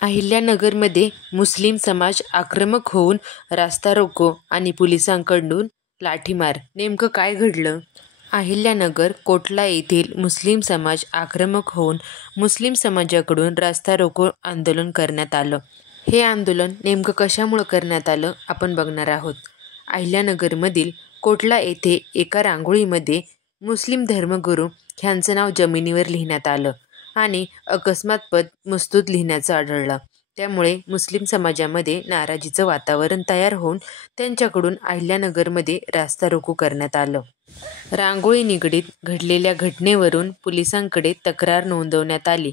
अहिल्यानगरमध्ये मुस्लिम समाज आक्रमक होऊन रास्ता रोको आणि पोलिसांकडून लाठीमार, नेमकं काय घडलं? अहिल्यानगर कोटला येथील मुस्लिम समाज आक्रमक होऊन मुस्लिम समाजाकडून रास्ता रोको आंदोलन करण्यात आलं. हे आंदोलन नेमकं कशामुळे करण्यात आलं आपण बघणार आहोत. अहिल्यानगरमधील कोटला येथे एका रांगोळीमध्ये मुस्लिम धर्मगुरू ह्यांचं नाव जमिनीवर लिहिण्यात आलं आणि अकस्मात पद मस्तूद लिहिण्याचं आढळलं. त्यामुळे मुस्लिम समाजामध्ये नाराजीचं वातावरण तयार होऊन त्यांच्याकडून अहिल्यानगरमध्ये रास्ता रोको करण्यात आलं. रांगोळी निगडीत घडलेल्या घटनेवरून पोलिसांकडे तक्रार नोंदवण्यात आली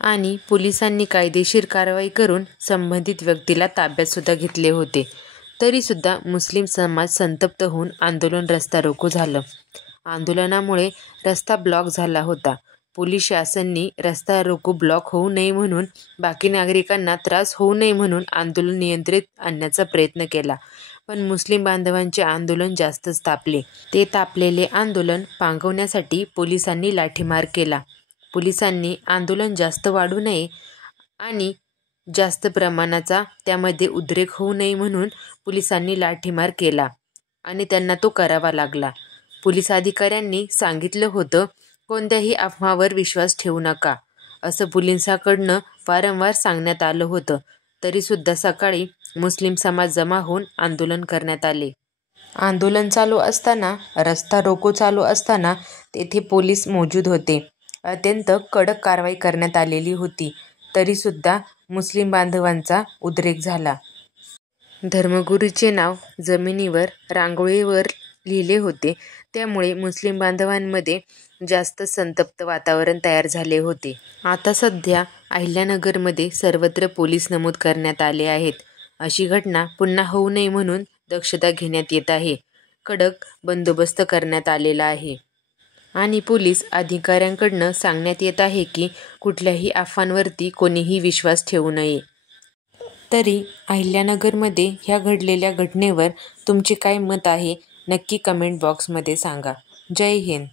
आणि पोलिसांनी कायदेशीर कारवाई करून संबंधित व्यक्तीला ताब्यात सुद्धा घेतले होते. तरीसुद्धा मुस्लिम समाज संतप्त होऊन आंदोलन रास्ता रोको झालं. आंदोलनामुळे रस्ता ब्लॉक झाला होता. पोलीस शासनाने रस्ता रोको ब्लॉक होऊ नये म्हणून, बाकी नागरिकांना त्रास होऊ नये म्हणून आंदोलन नियंत्रित आणण्याचा प्रयत्न केला. पण मुस्लिम बांधवांचे आंदोलन जास्तच तापले. ते तापलेले आंदोलन पांगवण्यासाठी पोलिसांनी लाठीमार केला. पोलिसांनी आंदोलन जास्त वाढू नये आणि जास्त प्रमाणाचा त्यामध्ये उद्रेक होऊ नये म्हणून पोलिसांनी लाठीमार केला आणि त्यांना तो करावा लागला. पोलीस अधिकाऱ्यांनी सांगितलं होतं, कोणत्याही अफवावर विश्वास ठेवू नका, असं पोलिसांकडनं वारंवार सांगण्यात आलं होतं. तरीसुद्धा सकाळी मुस्लिम समाज जमा होऊन आंदोलन करण्यात आले. आंदोलन चालू असताना, रस्ता रोको चालू असताना तेथे पोलीस मौजूद होते. अत्यंत कडक कारवाई करण्यात आलेली होती. तरीसुद्धा मुस्लिम बांधवांचा उद्रेक झाला. धर्मगुरूचे नाव जमिनीवर रांगोळीवर लिहिले होते. त्यामुळे मुस्लिम बांधवांमध्ये जास्त संतप्त वातावरण तयार झाले होते. आता सध्या अहिल्यानगरमध्ये सर्वत्र पोलीस नमूद करण्यात आले आहेत. अशी घटना पुन्हा होऊ नये म्हणून दक्षता घेण्यात येत आहे. कडक बंदोबस्त करण्यात आलेला आहे आणि पोलीस अधिकाऱ्यांकडनं सांगण्यात येत आहे की कुठल्याही अफवांवरती कोणीही विश्वास ठेवू नये. तरी अहिल्यानगरमध्ये ह्या घडलेल्या घटनेवर तुमचे काय मत आहे नक्की कमेंट बॉक्समध्ये सांगा. जय हिंद.